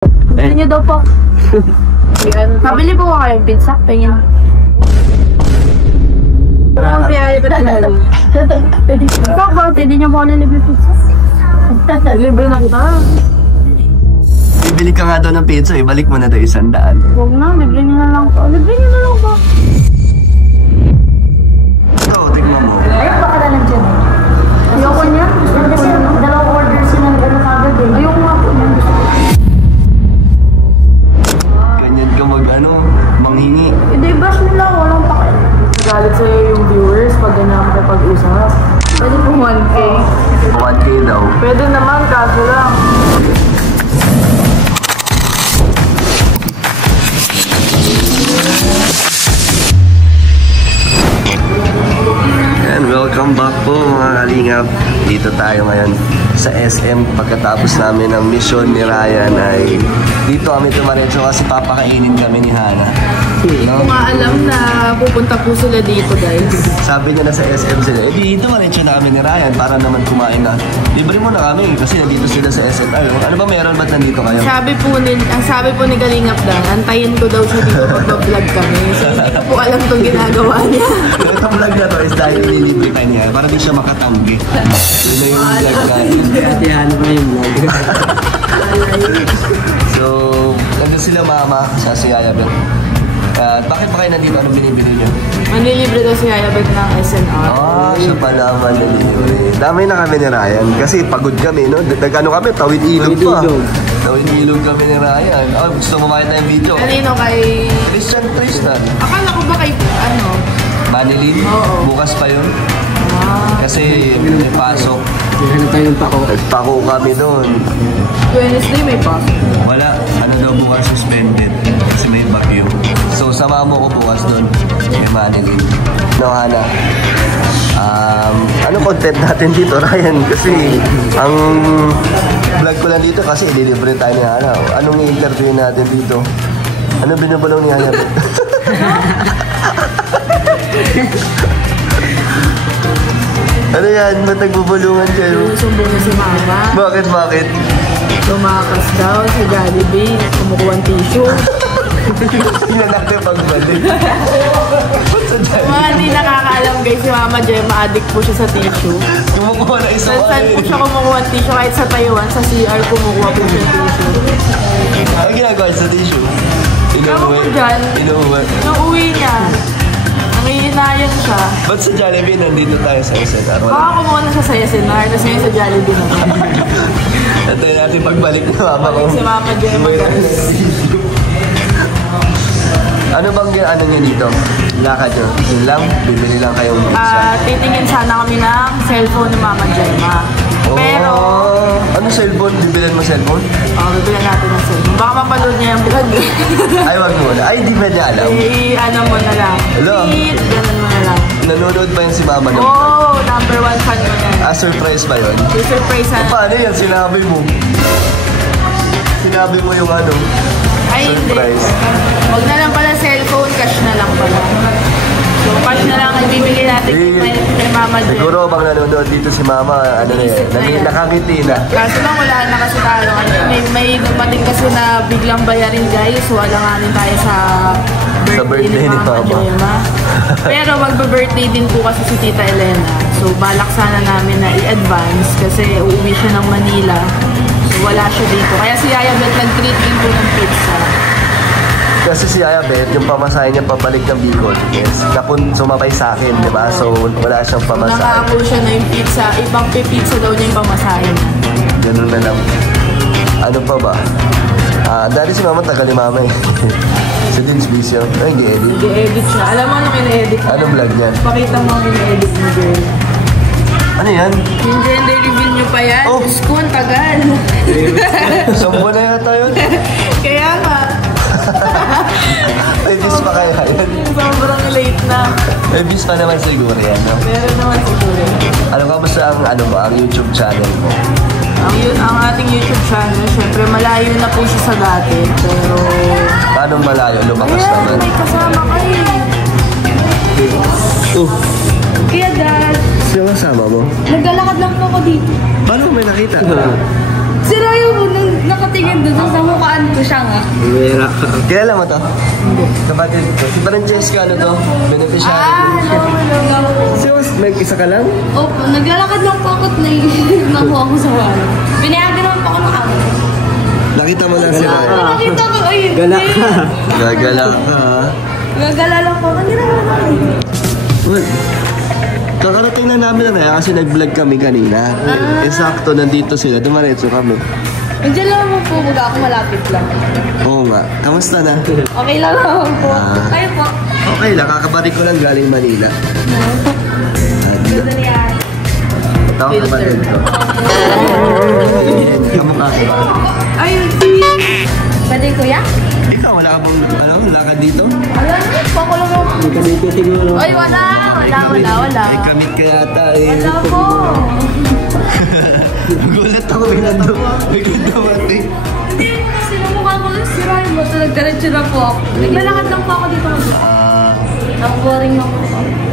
Pwede nyo daw po. Nabili po kayong pizza. Pengin. Ang biyaya pa talaga. Bakit? Hindi nyo po libre pizza. Libre na kita. Bibili ka nga daw ng pizza, ibalik mo na daw 100. Huwag na, libre nyo na lang po. Libre nyo na lang po. Ito, tignan mo. Ayun, baka na lang dyan. Ayoko niya. Kasi dalawang orders yun ang gano'n agad eh. Ayoko nga po niya. Ganyan ka manghingi. Hindi, bash nila. Walang pakit. Galit sa'yo yung viewers pag ganyan ka pag-usap. Pwede po 1K. 1K daw. Pwede naman, kaso lang. And welcome back po mga kalingap. Dito tayo ngayon sa SM. Pagkatapos namin ng mission ni Ryan ay dito kami tumaretso kasi papakainin kami ni Hana. No? Kung alam na pupunta po sila dito guys. Sabi niya na sa SM sila, dito tumaretso na kami ni Ryan para naman kumain na. Libre mo na kami kasi nandito sila sa SM. Ano ba meron? Ba't nandito kayo? Sabi po ni Kalingap Dan, antayin ko daw siya dito pag-vlog kami. So hindi ko po alam itong ginagawa niya. Itong vlog na to is dahil nilibre ka niya para di siya makatanggi. Yun na yung vlog natin. Kaya ano ba yung vlog? So, nandun sila mama sa si Yaya Bet. Bakit ba kayo nandito? Anong binibili niyo? Manilibre daw si Yayabet ng SNR. Siya pala manilibre. Dami na kami ni Ryan kasi pagod kami, no? Nag-ano kami, tawid ilog pa. Tawid ilog kami ni Ryan. Gusto mo makita yung video? Kanino kay... Tristan. Akala ko ba kay, Manilin? Oo. Bukas pa yun. Kasi may pasok. Ano tayo ng pako? Nagpako kami doon. Wednesday may pasok. Wala. Ano daw bukas suspended kasi may bagyo. So, sama mo ko bukas doon. May Manilin. No, Hana? Ano content natin dito, Ryan? Kasi ang vlog ko lang dito kasi ililibre tayo ni Hana. Anong i-interview natin dito? Ano binubulong ni Hana? Ano yan? Ba't nagbubulungan kayo? Sumbong niya si Mama. Bakit? Tumakas daw sa Jollibee. Kumukuha ng tissue. Hindi natin pagbalik. Mga hindi nakakaalam guys, si Mama Gemma, addict po siya sa tissue. Kumukuha na isang Saan po siya kumukuha ng tissue? Kahit sa Taiwan, sa CR, kumukuha po siya ng tissue. Ano ginagawa sa tissue? Ewan ko dyan. Inuuwi. Nung uwi niya, nangihinayang siya. Ba't sa Jollibee nandito tayo sa SNR? Baka kumuha na siya sa SNR, tapos ngayon sa Jollibee naman. Antayin natin pagbalik ni Mama ko. Si Mama Gemma guys. Ano bang ano niya dito? Lakad nyo? Yun lang? Bibili lang kayong pizza? Titingin sana kami ng cellphone ni Mama Gemma. Pero, ano cellphone? Bibilin mo cellphone? bibilan natin ng cellphone. Baka mapanood niya yung vlog. Ay, wag mo na. Ay, di ba niya alam? Ano mo na lang. Hello? Ganun mo na lang. Nanonood ba yun si Mama naman? Oo, number 1 fan mo yan. Surprise ba yun? Surprise na. Paano yan? Sinabi mo. Sinabi mo yung ano? Ay, surprise. Hindi. Huwag na lang pala cellphone, cash na lang pala. So, cash na lang ibibigay natin kay Mama Gemma. Siguro pag nanonood dito si Mama, ano na yan, nakangiti na. Kaso lang wala na kasi tayo. May dumating kasi na biglang bayarin guys. So, alanganin tayo sa birthday ni Mama Gemma. Pero magbe-birthday din po kasi si Tita Elena. So, balak sana namin na i-advance kasi uuwi siya ng Manila. So, wala siya dito. Kaya si Yaya Bet nag-treat din po ng pizza. Kasi si Yaya Bet, yung pamasahe niya pabalik ng Bicol, yes, sumabay sa akin, di ba? So, wala siyang pamasahe. Nakako siya na yung pizza. Ibang pizza daw niya yung pamasahe niya. Ganun na lang. Ano pa ba? Dati si Mama, taga ni Mama eh. Si Dins Vision. Ay, hindi edit. Nag-edit siya. Alam mo anong in-edit niya? Anong vlog niya? Pakita mo ang in-edit ni girl. Ano yan? Yung gender reveal nyo pa yan? Oh. Diyos ko, ang tagal. Sambo na yata yun. Kaya nga. May bis pa kaya yan? Sobrang late na. May bis pa naman siguro yan, no? Meron naman siguro. Ano ka basta ang YouTube channel mo? Ang ating YouTube channel, syempre malayo na po siya sa dati. Pero... Paano malayo? Lumakas naman. May kasama kayo. Kaya dad, Sino kasama mo? naglalakad lang po ako dito. Paano may nakita? Si Rayo po, nung nakatingin doon sa mukhaan ko siya nga. Mera ka. Kilala mo to? Hindi. Kapatid ko. Si Francesca, ano to? Beneficiary. No. May isa ka lang? Opo, naglalakad lang po ako at nakuha ko sa wala. Binayagan naman po ako ng amo. Nakita mo lang sila. Nakita ko, ay, Galak ka. Gagala ka, ha? Gagala lang po ako. Hindi naman ako. Well, kakarating na namin na kaya kasi nag-vlog kami kanina. Sakto, nandito sila. Dumaretso kami. Nandiyan lang mo po, baga ako malapit lang. Oo nga. Kamusta na? Okay lang naman po. Kayo po. Okay lang. Kakabalik ko lang galing Manila. Ganda niya. Ito ang kapatid ko. Kamukha ko ba? Ayun. Pwede kuya? Ikaw, wala ka bang, wala ka dito? Wala na, pakulo mo. Hindi ka dito siguro. Ay, wala. May kamit ka yata eh. Wala po. Gulat ako, biglang dumating. Hindi, sinumukha ko lang si Ryan mo. Nagdiretso na po ako. Naglalakad lang po ako dito. Boring na po.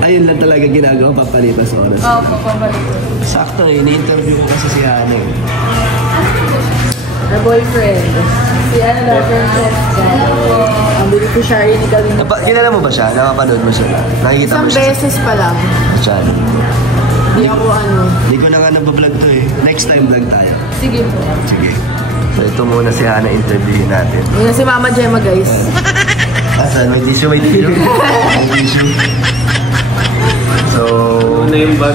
Ayun lang talaga ginagawa, papalipas oras. Oo, papabalik ko. Sakto eh, ni-interview ko kasi si Hane. Na boyfriend. Si ano na, Francesca. Ang beneficiary ni Kalina. Kilala mo ba siya? Nakapanood mo siya? Nakikita mo Isang siya? beses pa lang. Siya. Hindi ako ano. Hindi ko na nga nabablog to eh. Next time vlog tayo. Sige po. Sige. So ito muna si Hana, interviewin natin. Yun na si Mama Gemma, guys. Asan? May tissue? May tissue? May tissue. So, Ano yung bag?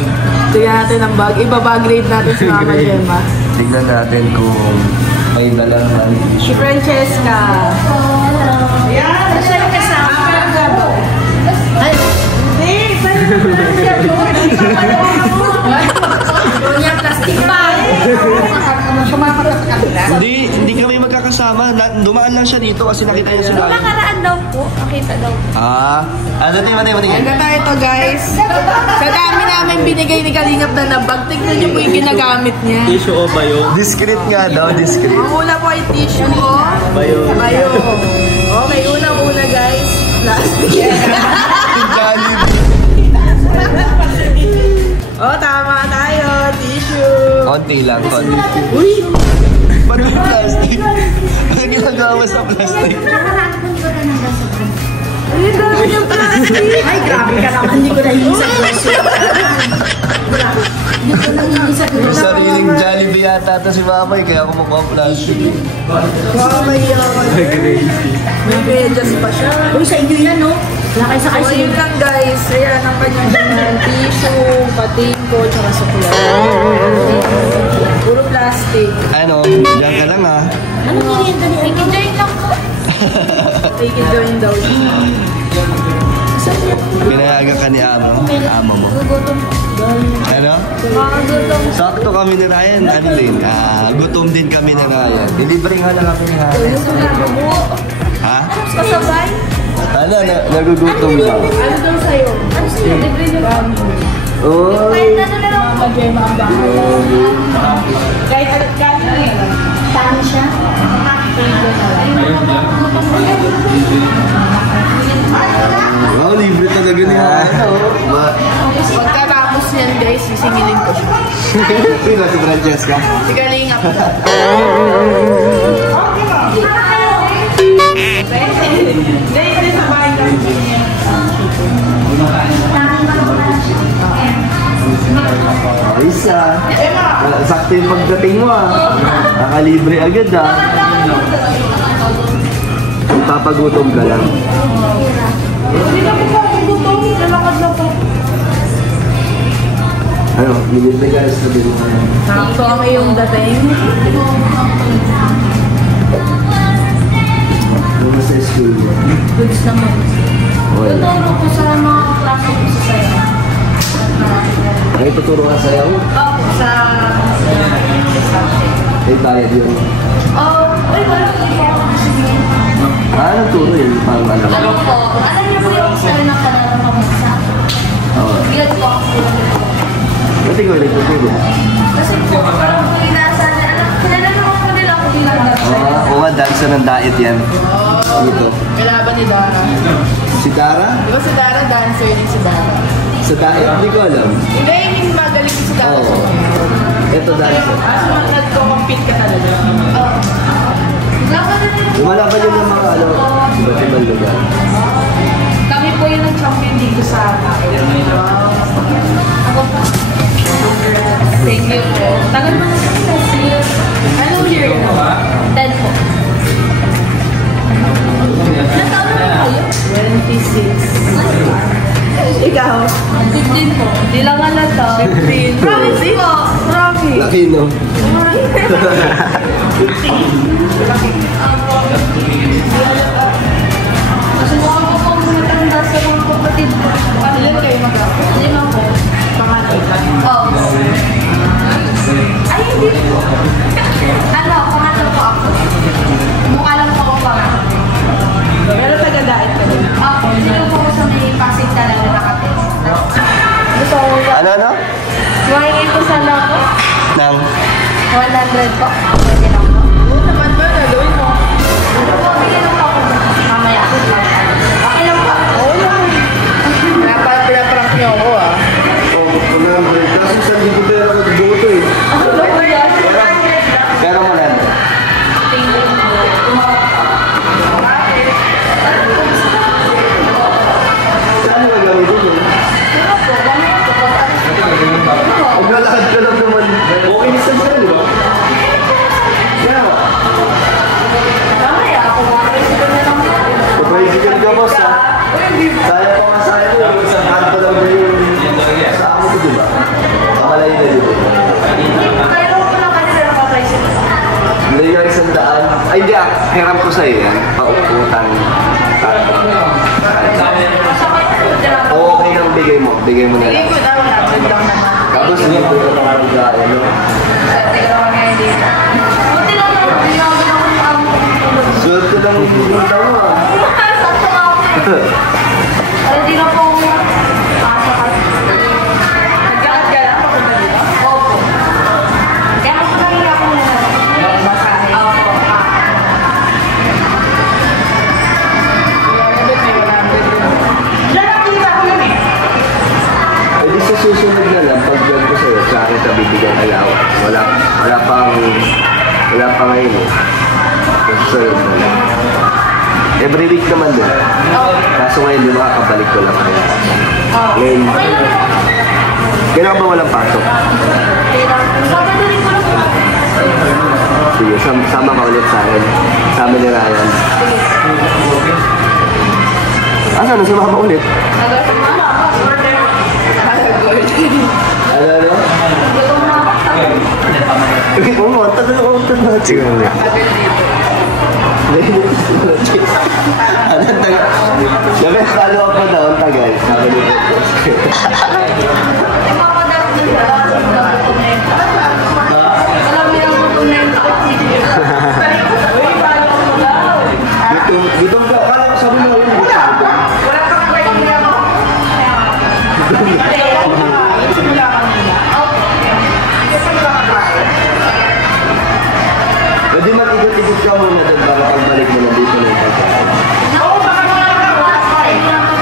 Tignan natin ang bag. Ibabag grade natin si Mama Gemma. tignan natin kung may dalang may Si tissue. Francesca. Yan! Siya yung kasama. Ay! Hindi! Yung plastic bag. Sumapagat ka nila. Hindi kami magkakasama. Dumaan lang siya dito kasi nakita niya sila. Nakaraan daw po. Nakita daw. Mati. Hanggang tayo to, guys. Sa dami namin binigay ni Kalingap na bag. Tignan niyo po yung ginagamit niya. Tissue o bayo? Discreet nga daw, discreet. Ang una po ay tissue ko. Bayo. Bayo. Okay, unang-una, guys. Plastic. Oh, tama tayo. Tissue. Konti lang, konti. Uy! Ba't yung plastic? Ano ginagawa mo sa plastic? Ay, dami ng plastic. Ay, grabe ka naman. Hindi ko nahiling sa question. Hindi ko nahiling sa Yung sariling Jollibee yata ito si Mama kaya ako mukha plastic. May medyas pa siya. Uy, sa inyo yan, no? Wala kayo sa So, kayo. yun lang, guys. Ayan ang kanyang tissue, patingko, tsaka sukulat. Puro plastic. Ano, diyan ka lang ha. Ano merienda ni Ike? Enjoy lang po. Take it down daw. Pinayagan ka ni Amo mo. Gugutom. Ano? Makagutong. Sakto kami ni Ryan, ano din, gutom din kami ni Ryan. Delivery nga lang kami ni Ryan. Ha? Kasabay? Ano, nagugutom lang. Ano daw sa'yo? Ano sa'yo? Libre nyo ba? Oh, Kahit ano na lang. Mama Gemma ang bahay. Kahit ano na lang. Tama siya. wow, libre talaga ni Ryan. Pagkatapos yan, guys, sisingilin ko siya. Sino si Francesca? Si Kalingap. Hindi sa bahay lang. Isa. Sakto yung pagdating mo Nakalibre agad Papagutom ka lang. Hindi na po ako gutom. Lalakad na po. Ano, libre ka sa bilhin mo. Sakto ang iyong dating. Ano mo sa school mo? Goods naman. Well, Tuturo ko sa mga kaklase ko sa sayo. ay tuturo ka sa'yo? Opo, sa... Ay bayad yun. Ay, wala po ako. Nagturo yun, pang ano. Ano po? Alam niyo po yung sir na kanalang pamasa? Oo. Bigyan po ako sila. Pati ko yung nagtuturo. Kasi po, parang pinasa niya. Kilala naman po nila ako bilang dancer. Oo nga, dancer ng diet yan. Dito. Kailaban ni Dara. Si Dara? Di ba si Dara, dancer din si Dara? Sa diet? Hindi ko alam. Hindi, hindi magaling si Dara. Oo. Ito dancer. Nag-compete ka talaga. Laban na rin. Lumalaban yun ng mga iba't ibang lugar. Kami po yung nag-champion dito sa Ako pa. Thank you po. Tagal mo na sa last year. Anong year na? 10 po. Nasaan na kayo? 26. Ikaw? 15 po. Di lang halata. 15. Promise po. Promise. Laki, no? Subukan ko pong matanda sa mga kapatid ko. Ilan kayo mag-ako? 5 po. Pangatay ka? Oo. Ay, hindi po. Ano, pangatlo po ako. Mukha lang po ako pangatlo. Pero taga-dait ka din. Ako, sino po ko sa may Pasig talaga nakatest. Gusto ko ba? Ano? Mahingi ko sana ako. Nang 100 po. Pwede lang po. Oo naman ba? Nagawin mo. Ano po, bigyan lang po ako. Mamaya. Okay lang po. Oo naman. Pinaprank niyo ako ah. kasi sa libo pera ko buto eh. Ano po yan? Pero mo lang. Saan mo gagawin yun? Maglalakad ka lang naman. Okay na sa di ba? Yeah. Mamaya ako makaisipan na lang. Papaisigan ka boss ha. Saya pa nga saya ko. Saan pa lang yung sa ako ko diba? Kamalayo na dito. Kaya ko lang kanina nakaprice. Hindi nga 100. Ay hindi ah. Hiram ko sa'yo yan. Pauputan. Okay lang bigay mo. Bigay mo na Sige lang. ko daw na. Lang naman. Tapos hindi ko na makakagaya no? Buti lang ako. Binago na ako ng amo. Swerte lang yung pumunta mo ah. Sakto nga ako. Pero di na po ako pasok kasi. Nagkakad ka lang ako ba dito? Opo. Kaya ako nahiya ko na. Masahe. Opo. May 100 yun. Eh di sa susunod na lang, pag-vlog ko sa'yo, sa akin ka bibigyan alawa. Wala pang ngayon eh. Sa susunod na lang. Every week naman din. Kaso ngayon, di makakabalik ko lang kaya. Ngayon, kailangan ba walang pasok? Sabado rin ko lang po. Sige, sama ka ulit sa akin. Sama ni Ryan. Asa na si Mama ulit? Ano? Gutom na ako. Oo mo, tagal ako na. Sige mo. Ano tagal? Sabi, follow up pa daw ang tagal. Sabi ni Boss. Ipapadap na siya. Gutom na yun. Alam mo yung gutom na yun. Gutom ka. Kala ko sabi mo yun. Pwede mag-ikot-ikot ka muna doon para pagbalik mo nandito na yung pagkakas.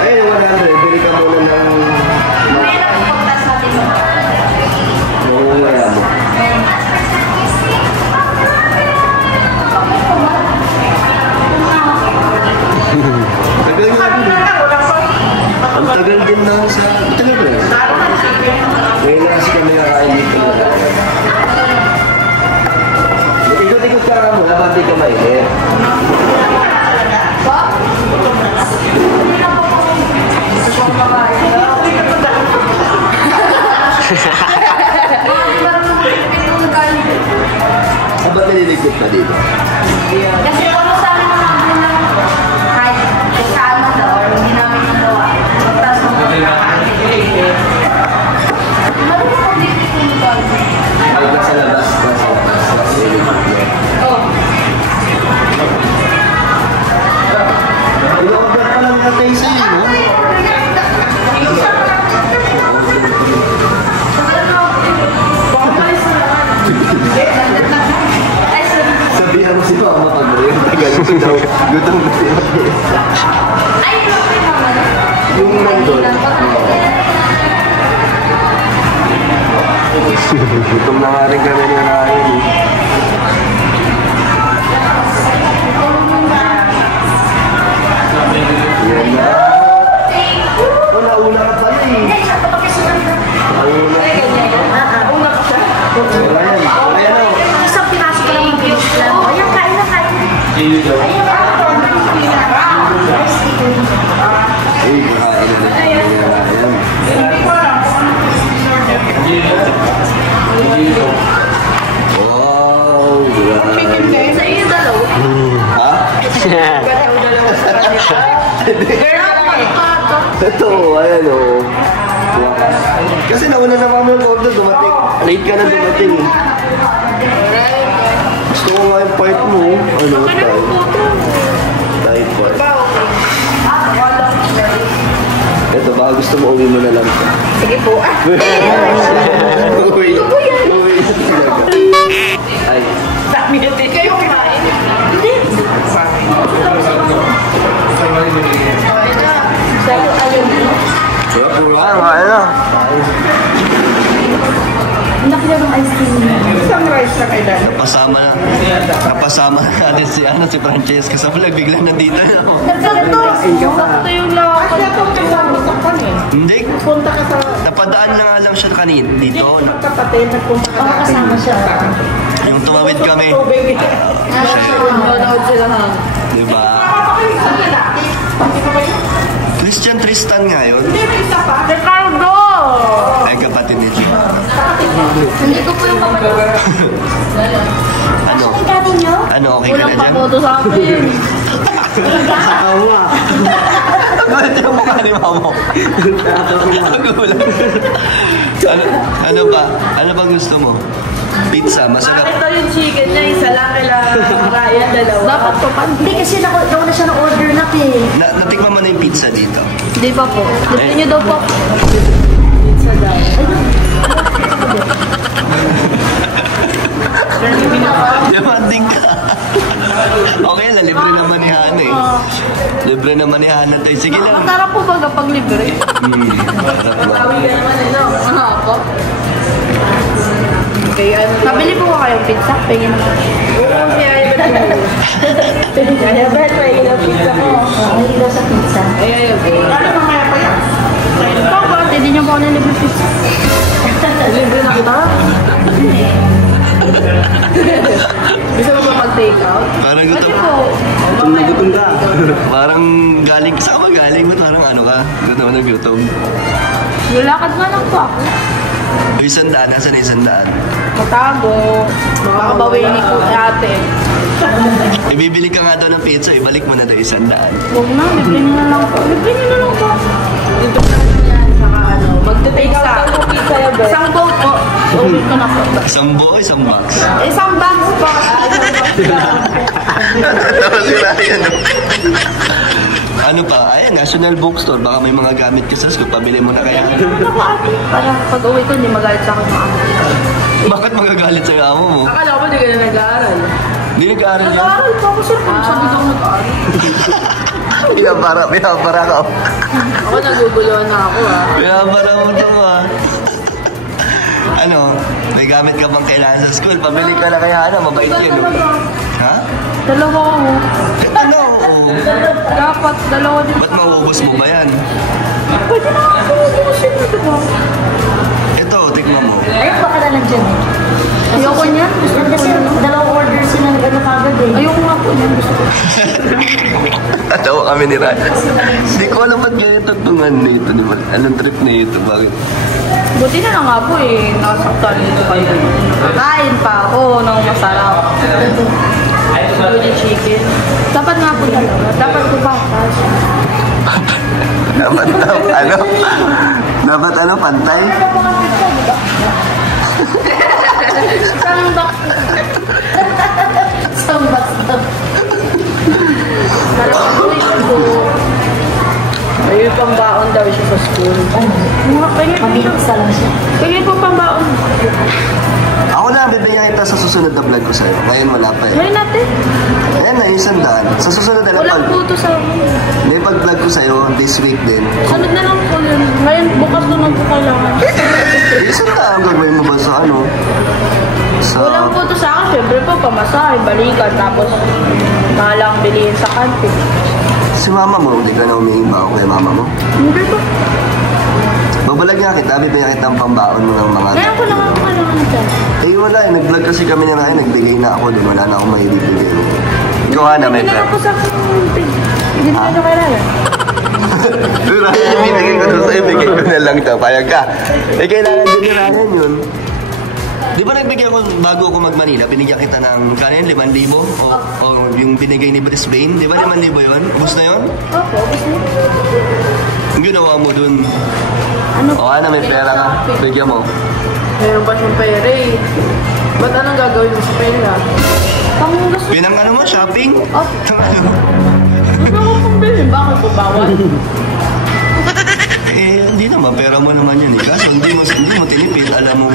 Ayun, 100. Bili ka muna ng mangungaya mo. Tagal nga din. Ang tagal din na sa... Tagal ba yun? Ngayon na kasi kami nakain dito. Ikot-ikot ka nga muna, ba't di ka mainit? Ah, ba't naliligpit ka dito? Kasi kung saan naman lang kahit saan man daw or hindi namin nagawa. Tapos kung marunong ko dito yung bag. Ay, nasa labas. Nasa labas. Nasa nililigpit. Oh. Ino-order pa lang na tayo sa'yo, no? Sabihan mo si Mama pag yung tagal ko daw. Gutom na siya. Ay, okay naman. Yung nandun. Gutom na nga rin kami ni Ryan eh. Yan na. Oh, nauna ka pala eh. Nauna ka siya. Wala yan. Wala yan o. Isang pinasok ko lang yung bills lang. Ayan, kain na, kain na. Eh, kakain na rin ni Ryan. Wow, Chicken guys, sa iyo dalaw. ha? Ito, ayan o. Kasi nauna na kami yung order, dumating. Late ka na dumating eh. Gusto ko nga yung part mo. Ano, Thai part. Ito, baka gusto mo uwi mo na lang. Sige po. Uwi. Uwi. Ay. Kayo kumain? Hindi. Kaya na. Nakilala ng ice cream. Napasama na natin si Francesca sa vlog. Bigla nandito na. Sakto yung lakad. Hindi. Napadaan na nga lang siya kanina dito. Kasama siya. Yung tumawid kami. Nanonood sila ha. Diba? Christian Tristan nga yun. Ricardo! Ay, kapatid ni Jim. Hindi ko po yung kapatid. Ano? Ang kapatid niyo? Ano, okay ka Walang na dyan? paboto sa akin. Bakit yung mukha ni Mamo? Nagulat. Ano ba? Ano ba gusto mo? Pizza, masarap. Bakit daw yung chicken niya, isa lang kailangan Ryan, dalawa. Dapat to pan. Hindi kasi nauna siya ng order na eh. Natikman mo na yung pizza dito. Hindi pa po. Gusto niyo daw po. Pizza daw. Demanding ka. Okay lang, libre naman ni Hana eh. Libre naman ni Hana tayo. Sige lang. Masarap po ba kapag libre? Sarap ba? Sabi ka naman no? Ano ako? Okay, ano? Nabili po ba kayong pizza? Pingin mo. Oo, kaya yun. Kaya ba, pingin ang pizza ko. Hindi daw sa pizza. Ay, okay. Ano mamaya pa yan? Bakit? Hindi niyo po ako na libre pizza. Libre na kita? Gusto mo ba pag-take out? Parang Pwede gutom. po. Gutom ka. Parang galing. Saan ka galing? Ba't parang ano ka? Gutom na gutom. Nilakad nga lang po ako. Yung 100, nasan yung 100? Matago. Baka bawiin ni ko ate. Ibibili ka nga daw ng pizza, ibalik mo na daw 100. Huwag na, bibili na lang po. Bibili na lang po. Dito na lang yan. Saka ano, mag-take out ng pizza yan, bro. Isang boat po. Ulit ko na po. Isang buo, isang box. Isang box po. Tapos sila yan. Ano pa? Ayan, National Bookstore. Baka may mga gamit ka sa school. Pabili mo na kaya. Ako ate. Para pag uwi ko, hindi magalit sa akin mga amo. Bakit magagalit sa amo mo? Akala ko, hindi ka na nag-aaral. Hindi nag-aaral yun. Nag-aaral po ako, sir. Kung sabi ko nag-aaral. Pinapara ka. Ako, naguguluhan na ako ah. Pinapara mo ito Ano, may gamit ka bang kailangan sa school? Pabili ka na kaya mabait yun. Ha? Dalawa ako. Ano? Dapat, dalawa din. Ba't mauubos mo ba yan? Pwede na ako. Gusto mo diba? Ito, tikman mo. Ayun, baka na lang dyan eh. Ayoko niyan. Gusto ko Kasi yan. dalawang order sila nag-ano kagad eh. Ayoko nga po niyan. Gusto ko. Natawa kami ni Ryan. Hindi ko alam ba't ganito itong ano nito. Diba? Anong trip nito? Bakit? Buti na lang nga po eh. Nakasaktan nito kayo. Kain pa ako ng masarap. With chicken. Dapat nga po dalawa. Dapat po patas. Dapat ano? Dapat ano? Pantay? Isang box. Isang box na. Ayun, pambaon daw siya sa school. Mabilisa lang siya. Kaya po pambaon. Ako na, bibigyan kita sa susunod na vlog ko sa'yo. Ngayon wala pa eh. Ngayon natin. Ayan na, yung 100. Sa susunod na Walang pag... puto sa akin. May pag-vlog ko sa'yo this week din. Sunod na lang po yun. Ngayon, bukas na lang po kailangan. Isa na ang gagawin mo ba sa ano? Kulang po to sa akin, syempre po, pamasahe, balikan, tapos mahalang bilihin sa kantin. Si mama mo, hindi ka na humihingi ba ako kay mama mo? Hindi po. Babalag nga kita, bibigyan kita ang pambaon mo ng mga... Ngayon ko lang ako kailangan dyan. Eh wala, nag-vlog kasi kami na ngayon, nagbigay na ako doon, wala na akong maibibigay. Ikaw Hana, may Hindi na pera. lang po sa akin. Hindi na nyo kailangan. Ryan, binigay ko doon sa'yo, bigay ko na lang ito, payag ka. Eh kailangan din ni Ryan yun. Di ba nagbigay ako, bago ako mag-Manila, binigyan kita ng kanin, 5,000? O yung binigay ni Brisbane, di ba 5,000 yun? Ubus na yun? Opo, gusto mo. Ang ginawa mo dun. Ano? O Hana, may pera ka. Bigyan mo. Meron pa siyang pera eh. Ba't anong gagawin mo sa pera? Pang gusto. Pinang ano mo, shopping? Oh. Gusto ko pang bilhin. Bakit po bawal? Eh, hindi naman. Pera mo naman yan eh. Kaso hindi mo tinipid. Alam mo,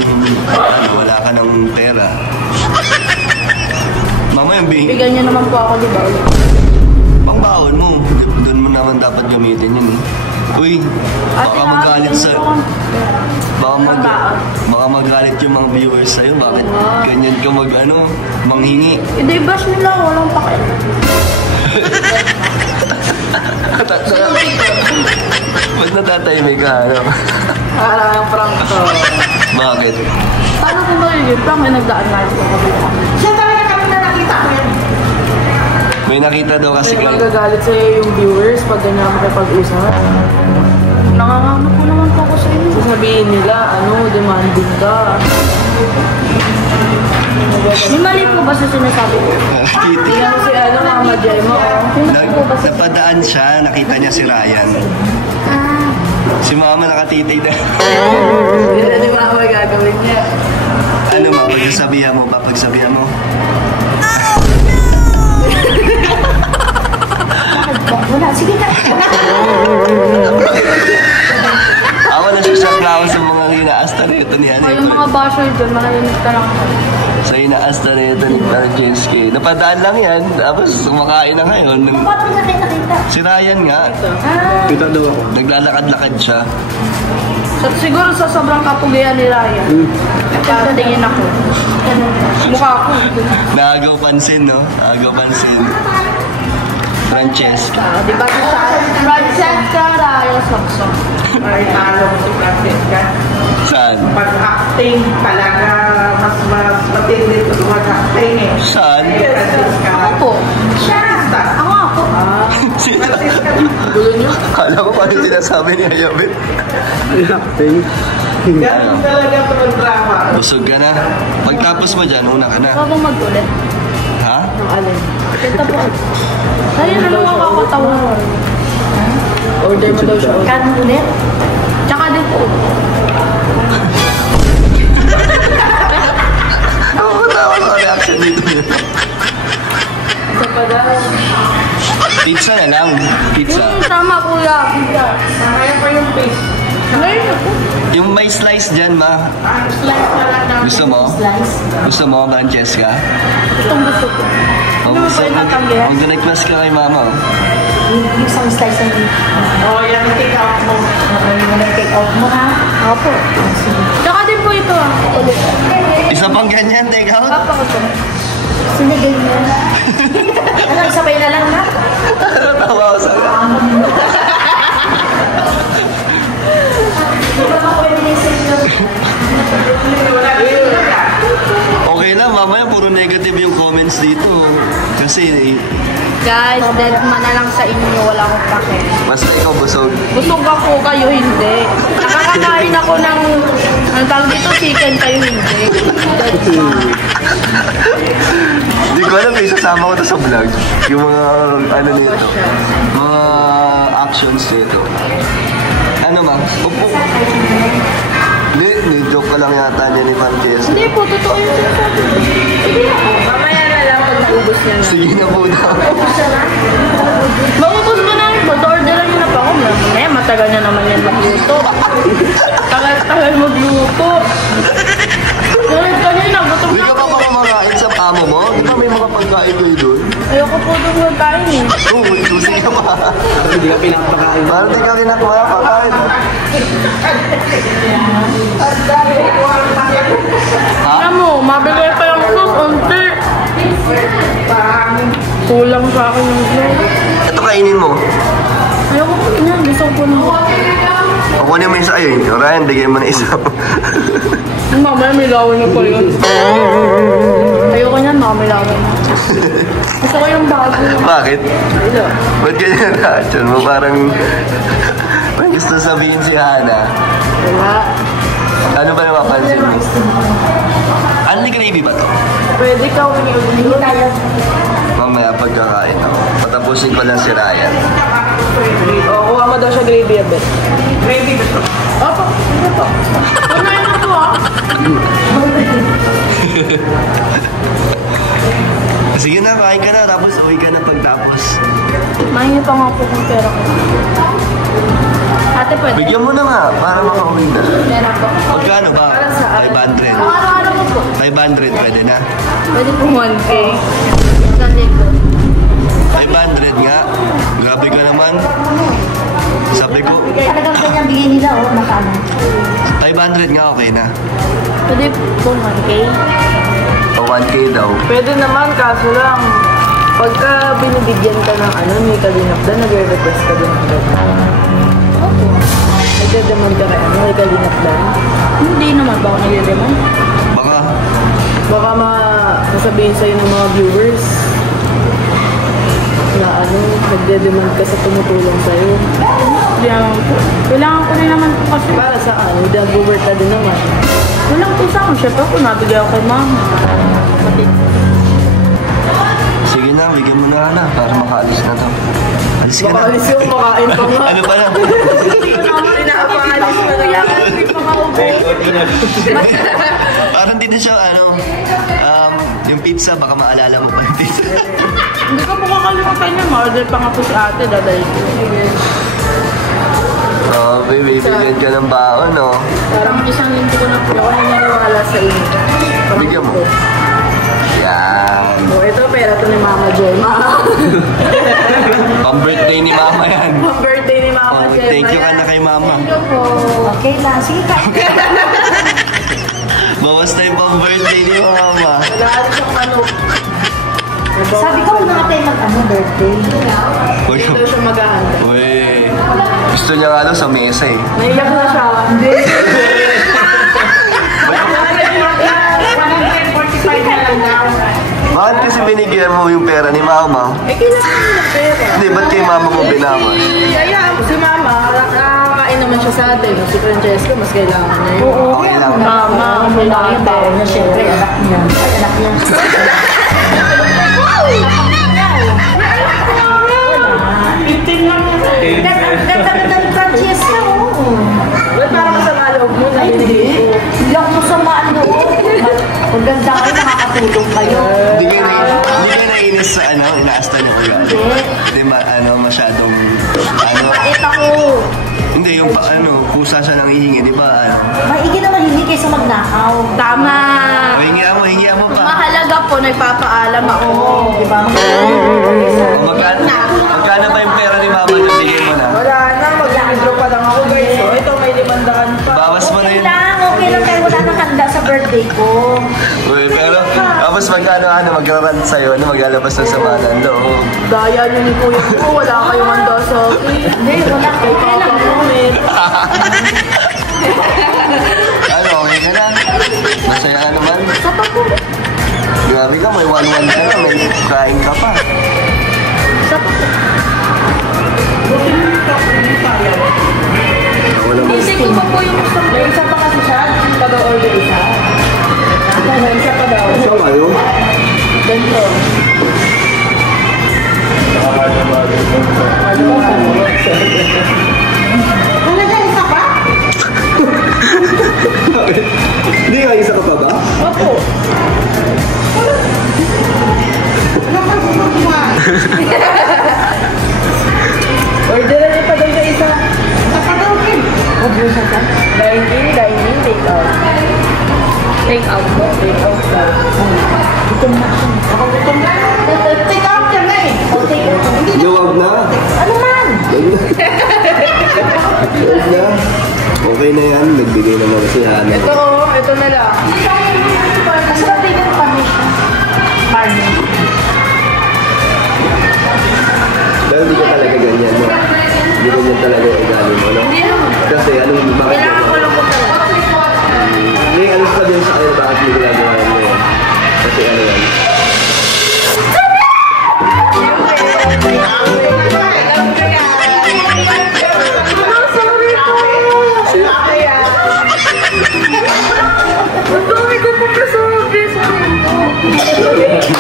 wala ka ng pera. Mama, yung Bigyan niyo naman po ako, di ba? pangbaon mo. Doon mo naman dapat gamitin yun eh. Uy, baka magalit sa... Baka magalit yung mga viewers sa'yo. Bakit ganyan ka manghingi? Hindi, bash nila. Walang pakit. Ba't natatahimik ka, ano? Parang prank to. Bakit? Paano kung magiging prank? May nagdaan nga ito kami. Siya talaga kami na nakita ko yan. May nakita daw kasi May magagalit sa'yo yung viewers pag ganyan mo kapag-usap. Nangangamot ko naman po ako sa inyo. Sasabihin nila, demanding ka. May mali po ba sa sinasabi ko? Kitty. Hindi na si Mama Gemma. Napadaan siya, nakita niya si Ryan. Si Mama nakatitay na. Hindi na di ba may gagawin niya? Ano ma, pagsasabihan mo, papagsabihan mo? Wala, sige na. Ako nasusak na ako sa mga inaasta rito ni Oh, yung mga basher dyan, malalimit ka lang. Sa inaasta rito ni Parjenski. Napadaan lang yan, tapos kumakain na ngayon. Ba't mo nakita? Si Ryan nga, Kita daw ako. naglalakad-lakad siya. Siguro sa sobrang kapugian ni Ryan. Tingin ako. Mukha ko. Naagaw pansin, no? Naagaw pansin. Francesca. Di ba sa Francesca Ryan Soksok? Ay, talo si Francesca. Saan? Pag-acting talaga, mas matindi ito mag-acting eh. Saan? Francesca. Ako po. Siya. Ako ako. Francesca. Gulo niyo? Kala ko paano sinasabi ni Ayabit. Acting. Ganun talaga ito ng drama. Busog ka na. Pagtapos mo dyan, una ka na. Ikaw bang mag-ulit? Ha? Ng alin? Kanta po. Ayun, ano mga kakatawa? Order mo daw siya. Kanin ulit? Tsaka din po. Ako tawa ko reaction dito. Isa pa daw. Pizza na lang. Pizza. Tama kuya. Pizza. Kaya pa yung face. Ngayon na po. Yung may slice dyan, ma. Slice na lang namin. Gusto mo? Slice? Gusto mo, Francesca? Gustong gusto ko. Ano ba yung tatanggihan? Mag-request ka kay mama. Yung isang slice na yun. Oh, yan, take out mo. Yung nag-take out mo ha? Opo. Tsaka din po ito ah. Ulit. Isa pang ganyan, take out. Papa ko to. Sinigay mo. Ano, sabay na lang ha? Tawa ko sa... Okay lang, mamaya puro negative yung comments dito. Kasi, Guys, dead man na lang sa inyo. Wala akong pake. basta ikaw busog. Busog ako, kayo hindi. Nakakakain ako ng, ang tawag dito, chicken, kayo hindi. Dead man. Hindi ko alam, isasama ko to sa vlog. Yung mga, ano nito, mga actions nito. Ano ma? Upo. Hindi, joke ka lang yata niya ni Francesca. Hindi po, totoo yung sinasabi. Hindi po. Mamaya na lang pag naubos niya na. Sige na po daw. Maubos ko na rin po. Orderan niyo na pa ako. Eh, matagal na naman yan magluto. Tagal magluto. Dahil kanina, gutom Hindi na ka pa ako. ba kumakain sa amo mo? Di ba may mga pagkain kayo doon? Ayoko po doon magkain eh. Oo, susi ka pa. Hindi ka pinapakain. Parang di ka pinapakain. Alam mo, mabigay pa yung sauce, unti. Kulang sa akin yung sauce. Ito kainin mo. Ayoko po yan, gusto ko na. Kukunin mo yung isa. Ayun, Ryan, bigay mo na isa. Mamaya may lawin na po yun. Ayoko niyan, may lawin na. Gusto ko yung bago. Bakit? Ba't ganyan reaction mo? Parang gusto sabihin si Hana. Wala. Ano ba napapansin mo? Only gravy ba to? Pwede ka ulit. Mamaya pagkakain ako. Patapusin ko lang si Ryan. Oo, kuha mo daw siya gravy a bit. Gravy ba ito? Opo, ito po. Kumain mo ito ah. Sige na, kain ka na. Tapos uwi ka na pagtapos. Mahingi pa nga po kung pera ko. Ate, pwede? Bigyan mo na nga para makauwi na. Pera po. Magkano ba? Para sa 500. Araw-araw mo po. 500 pwede na. Pwede po 1K. Isang libo. 500 nga. Grabe ka naman. Sabi ko, Talagang kanyang bigay nila, oh, makano. 500 nga okay na. Pwede po 1K. O 1K daw. Pwede naman, kaso lang. Pagka binibigyan ka ng may kalinapdan, nag-request ka din ng gano'n. Opo. Nagdademand ka kay may kalinapdan? Hindi naman ba ako nagdademand? Baka masasabihin sa'yo ng mga viewers na nagdademand ka sa tumutulong sa'yo. Hindi naman po. Kailangan ko rin naman po kasi. Para saan? Nag-work ka din naman. Walang po sa akin. Siyempre ako nabigay ako kay mama. sige na, bigyan mo na para makaalis na to. Alis ka na. Makaalis yung makain pa nga. Ano pa na? Hindi ko naman inaapalis na lang. Hindi pa ka-uwi. Parang dito siya, yung pizza, baka maalala mo pa yung pizza. Hindi ko po kakalimutan niya. Ma-order pa nga po si ate. Dadali ko. Oh, baby, bigyan ka ng baon, no? Parang isang linggo ko na po ako naniniwala sa inyo. Bigyan mo. Yan. Oh, ito pera to ni Mama Gemma. Pang-birthday ni Mama yan. Pang-birthday ni Mama Oh, Gemma. thank you ka na kay Mama. Thank you po. Okay lang, sige ka. Bawas na yung pang-birthday ni Mama. Wala rin siyang manok. Sabi ko, huwag na tayo mag-birthday. Uy, Ito siya maghahanda. uy. Gusto niya nga sa mesa eh. Naiyak na siya. Hindi. Bakit kasi binigyan mo yung pera ni Mama? Eh, kailangan mo ng pera. Hindi, ba't kay Mama mo binawas? Kaya si Mama, nakakain naman siya sa atin. Si Francesca, mas kailangan niya yun. Oo, Okay lang. Mama, ang Kailangan yung baon niya, syempre, anak niya. Ay, anak niya. Ganda-ganda ni Francesca, oo. Ba't parang masama loob mo na Hindi. hindi ko? Hindi ako masamaan loob. Ang ganda kayo, nakakatulong kayo. Hindi ka nainis sa inaasta niyo kayo. Hindi ba, masyadong, Mabait ako. hindi, yung kusa siya nang hihingi, di ba, Maigi naman hindi kaysa magnakaw. Tama. hingi mo pa. Mahalaga po, nagpapaalam ako. Di ba? Magkano ba yung pera ni Mama na bigay mo na? Wala na, mag-withdraw pa lang ako guys. So, ito may 500 pa. Bawas mo na Okay yun. lang, okay lang kayo. Wala nang handa sa birthday ko. Uy, pero, tapos magkano, mag-rant sa'yo, maglalabas na sa mga loob. Daya niyo ni Kuya ko, wala kayong handa sa akin. Hindi, wala. Okay lang. Okay ka na? Masaya ka naman? Sapat ko. Grabe ka, may 1-1 ka na, may kain ka pa. Sapat ko. Isip ko pa po yung gusto mo. May isa pa kasi siya, pag-order isa. May isa pa daw. Saan kayo? Ganito. Talaga, isa pa? Hindi ka, isa ka pa ba? Opo. Orderan niyo pa daw sa isa. Napadawin. Ubusan ka? Dining, take out. Take out po, take out daw. Gutom na siya. Ako gutom na. Take out ka na eh. O, take out. Hindi na. Luwag na. Ano man? Huwag na. Okay na yan. Nagbigay naman si Hana. Ito na lang. Mas matigan pa niya siya. Parang. Pero hindi ka talaga ganyan, no? Hindi ganyan talaga yung ugali mo, no? Kasi anong bakit Kailangan ko lang po talaga. May ano sabihin sa akin bakit hindi ginagawa mo yan? Kasi ano yan?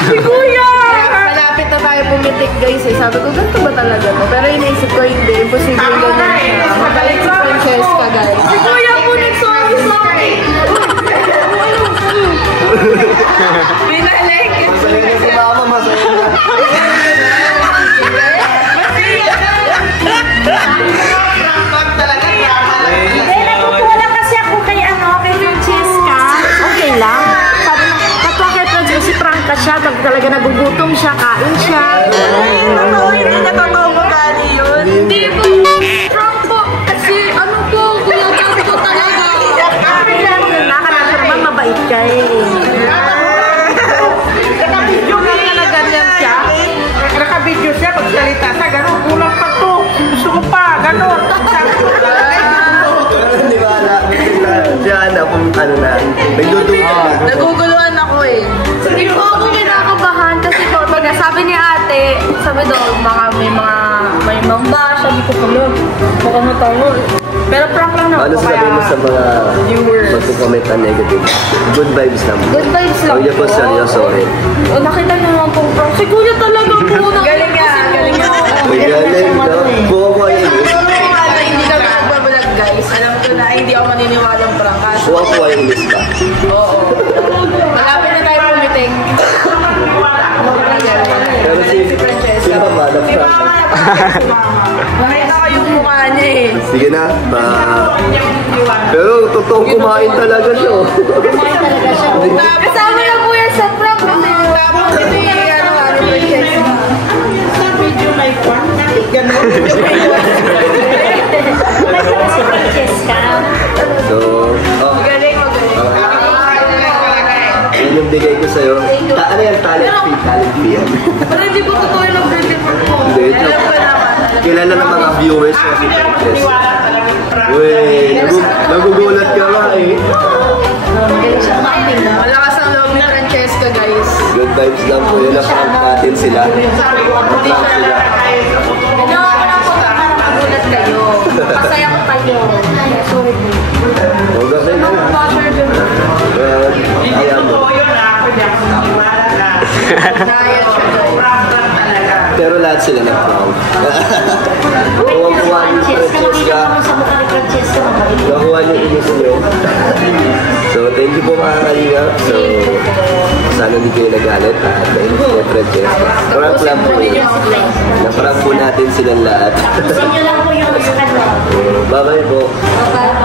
Si Kuya! Malapit na tayo pumitik guys eh. Sabi ko, ganito ba talaga to? Pero iniisip ko hindi. Imposible ganyan siya. Magaling si Francesca guys. Si Kuya po sorry. Binalik. Masaya na si Mama, masaya na. Hindi, natutuwa kasi ako kay Francesca. Okay lang. Sabi na, kapwa kay Francesca, si Franca siya, talaga nagugutom siya, kain siya. Hindi na totoo mo gani yun. Hindi po. Frank po. Kasi ano po, gulagas ko talaga. Nakakalaman, mabait ka eh. Nakabidyo na ganyan siya. Nakabidyo siya, magsalita siya, gano'n, kulang pa to. Gusto ko pa, gano'n. Pero hindi ba alam? Si Hana, kung ano na, nagdududa na. Naguguluhan ako eh. Hindi po ako kinakabahan kasi po, pag sabi ni ate, sabi daw, baka may mamba, sabi ko pala, baka matalo. Pero prank lang naman Ano po, sabihin mo sa mga viewers. magkukomment na negative? Good vibes lang. good vibes lang Huwag niyo po seryoso rin. O, nakita niyo naman pong prank. Si Kuya talaga po. Galing nga, galing nga. Uy, galing, no? Buo ko ay English. Hindi kami nagbabalag guys. Alam ko na hindi ako maniniwalang prangkas. Buo ko ay English ka. Oo. Malapit na tayo pumiting. Pero si Mama, na-prank. Nakita ko yung mukha niya eh. Sige na. Pero totoong kumain talaga siya. Oh. Kasama na po yan sa prank. Tapos hindi Francesca. Sa video may kwan, gano'n. Si Francesca. So, oh, Galing, magaling. yun yung bigay ko sa'yo. Ano yan? Talent fee. Talent fee yan. Pero hindi ko totoo yung birthday mo ko. Hindi, Alam joke. ko naman. Kilala ng mga viewers na si Francesca. Uy, nagugulat ka nga eh. Malakas ang loob ni Francesca guys. Good vibes lang po. Yun ang prank natin sila. Prank sila. Ginawa ko lang po para magulat kayo. Masaya ko kayo. Sorry po. Huwag kasi na. Well, ayan mo. Daya siya guys. Pero lahat sila na-prank. Kuha ni Francesca. Sa mukha ni Francesca, mabait. Nakuha niyo inis niyo. So, thank you po mga kalingap. So, sana hindi kayo nagalit at nainis niyo Francesca. Prank lang po yun. Na-prank po natin silang lahat. Gusto nyo lang po yung sa kanila. Bye-bye po. Bye-bye.